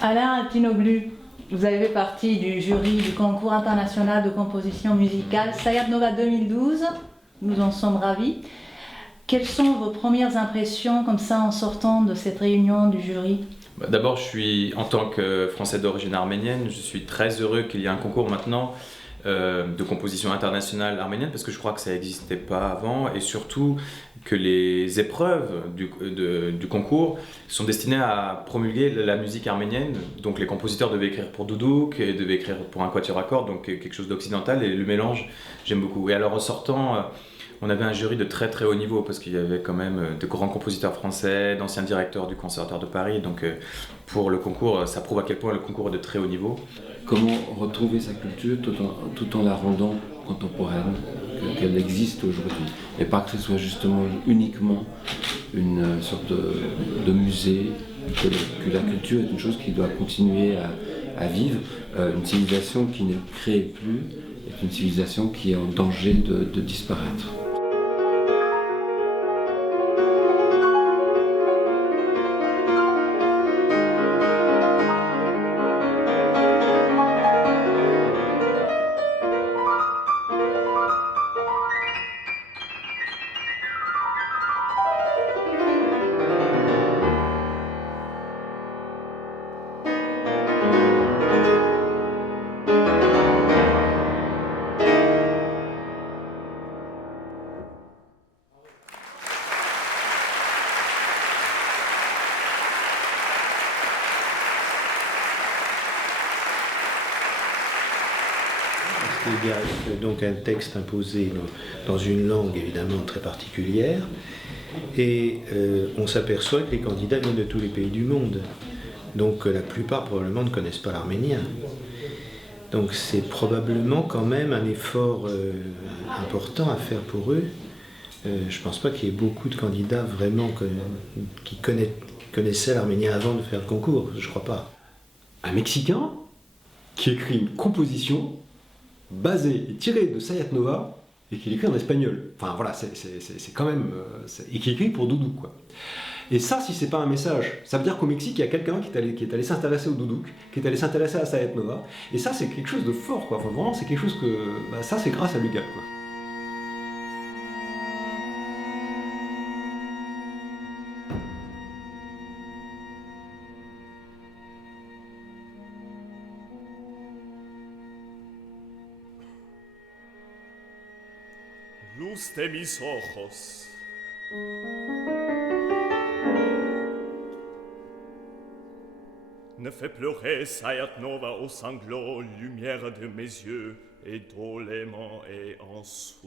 Alain Altinoglu, vous avez fait partie du jury du concours international de composition musicale Sayat Nova 2012. Nous en sommes ravis. Quelles sont vos premières impressions comme ça en sortant de cette réunion du jury? D'abord, en tant que Français d'origine arménienne, je suis très heureux qu'il y ait un concours maintenant de composition internationale arménienne, parce que je crois que ça n'existait pas avant, et surtout que les épreuves du concours sont destinées à promulguer la musique arménienne. Donc les compositeurs devaient écrire pour doudouk et devaient écrire pour un quatuor à cordes, donc quelque chose d'occidental, et le mélange, j'aime beaucoup. Et alors en sortant, on avait un jury de très très haut niveau, parce qu'il y avait quand même de grands compositeurs français, d'anciens directeurs du Conservatoire de Paris, donc pour le concours, ça prouve à quel point le concours est de très haut niveau. Comment retrouver sa culture tout en la rendant contemporaine, qu'elle existe aujourd'hui, et pas que ce soit justement uniquement une sorte de musée, que la culture est une chose qui doit continuer à vivre. Une civilisation qui ne crée plus est une civilisation qui est en danger de disparaître. Il y a donc un texte imposé dans une langue évidemment très particulière, et on s'aperçoit que les candidats viennent de tous les pays du monde. Donc la plupart probablement ne connaissent pas l'arménien. Donc c'est probablement quand même un effort important à faire pour eux. Je ne pense pas qu'il y ait beaucoup de candidats vraiment qui connaissaient l'arménien avant de faire le concours, je ne crois pas. Un Mexicain qui écrit une composition basée et tirée de Sayat Nova et qui l'écrit en espagnol. Enfin voilà, c'est quand même... et qui écrit pour doudou, quoi. Et ça, si c'est pas un message, ça veut dire qu'au Mexique, il y a quelqu'un qui est allé s'intéresser au doudouk, qui est allé s'intéresser à Sayat Nova, et ça, c'est quelque chose de fort, quoi. Enfin, vraiment, c'est quelque chose que... ça, c'est grâce à l'UGAP, quoi. Luz de mis ojos. Ne fais pleurer Sayat Nova aux sanglots, lumière de mes yeux, et d'eau l'aimant et en souffle.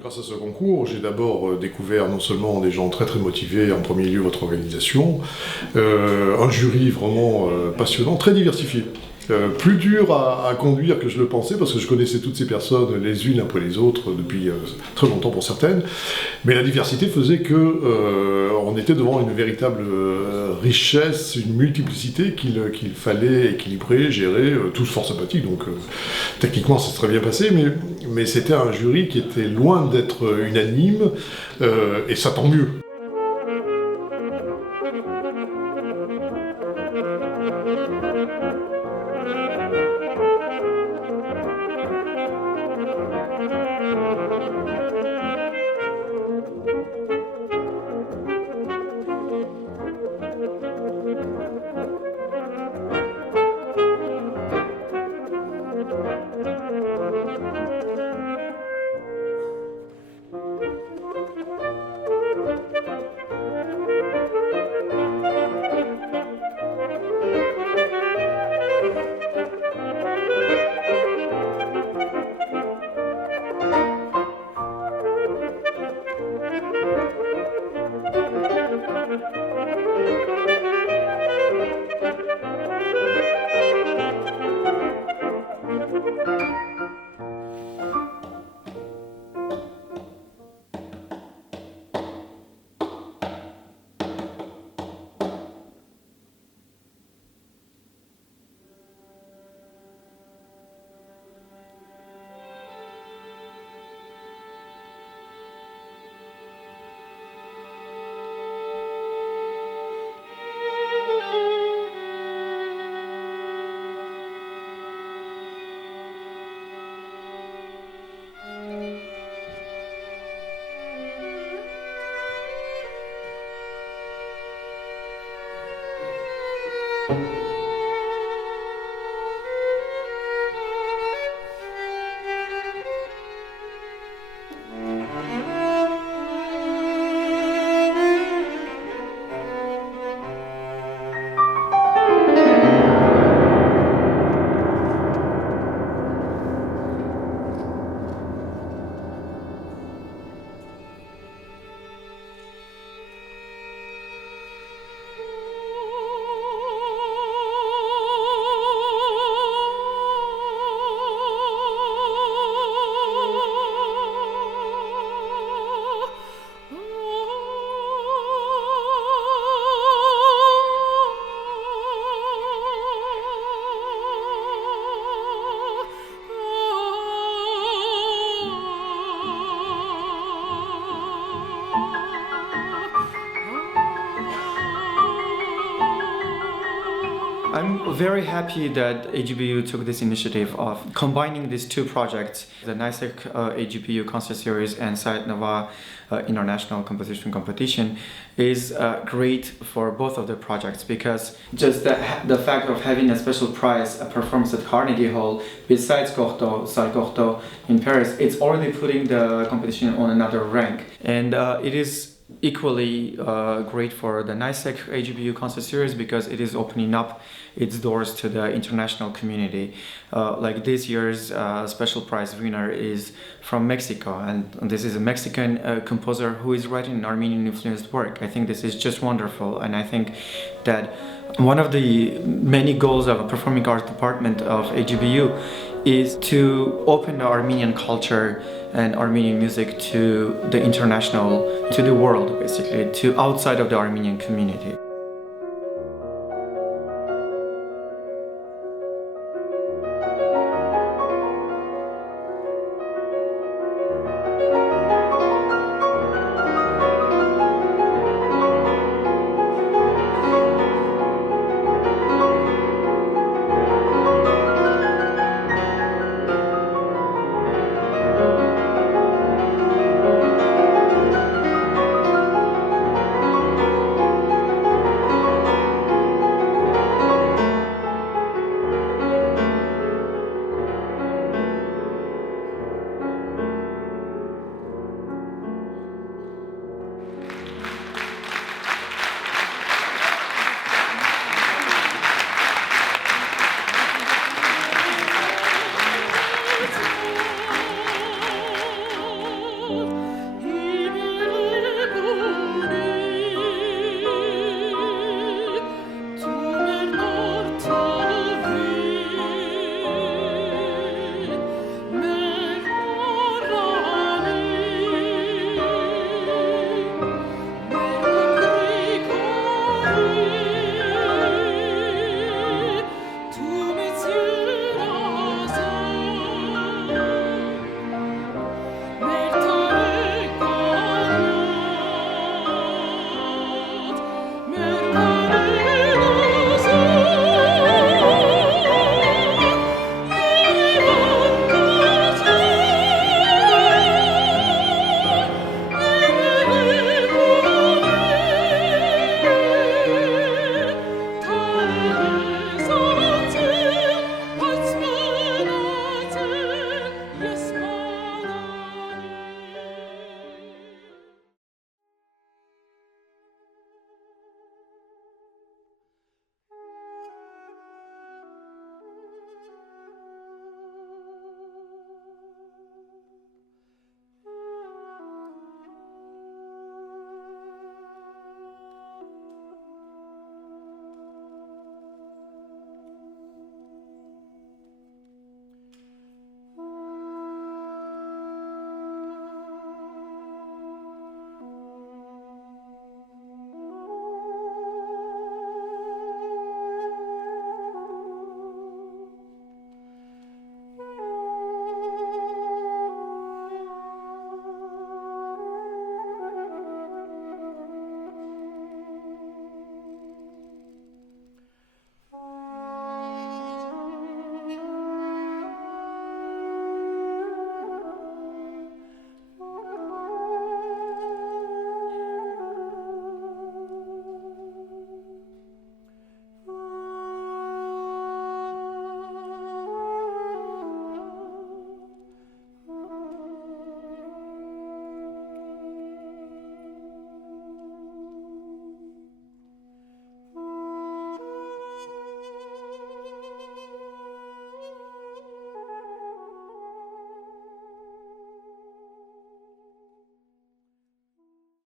Grâce à ce concours, j'ai d'abord découvert non seulement des gens très très motivés, en premier lieu votre organisation, un jury vraiment passionnant, très diversifié. plus dur à conduire que je le pensais, parce que je connaissais toutes ces personnes les unes après les autres depuis très longtemps pour certaines, mais la diversité faisait que on était devant une véritable richesse, une multiplicité qu'il fallait équilibrer, gérer, tous fort sympathiques, donc techniquement ça s'est très bien passé, mais c'était un jury qui était loin d'être unanime, et ça tant mieux. I'm very happy that AGBU took this initiative of combining these two projects, the NICEC AGBU Concert Series and Sayat Nova International Composition Competition is great for both of the projects, because just the fact of having a special prize, a performance at Carnegie Hall, besides Cocteau, Salle Cocteau in Paris, it's already putting the competition on another rank. And it is equally great for the NICEC AGBU Concert Series, because it is opening up its doors to the international community. Like this year's special prize winner is from Mexico, and this is a Mexican composer who is writing an Armenian influenced work. I think this is just wonderful, and I think that one of the many goals of a performing arts department of AGBU is to open the Armenian culture and Armenian music to the international, to the world basically, to outside of the Armenian community.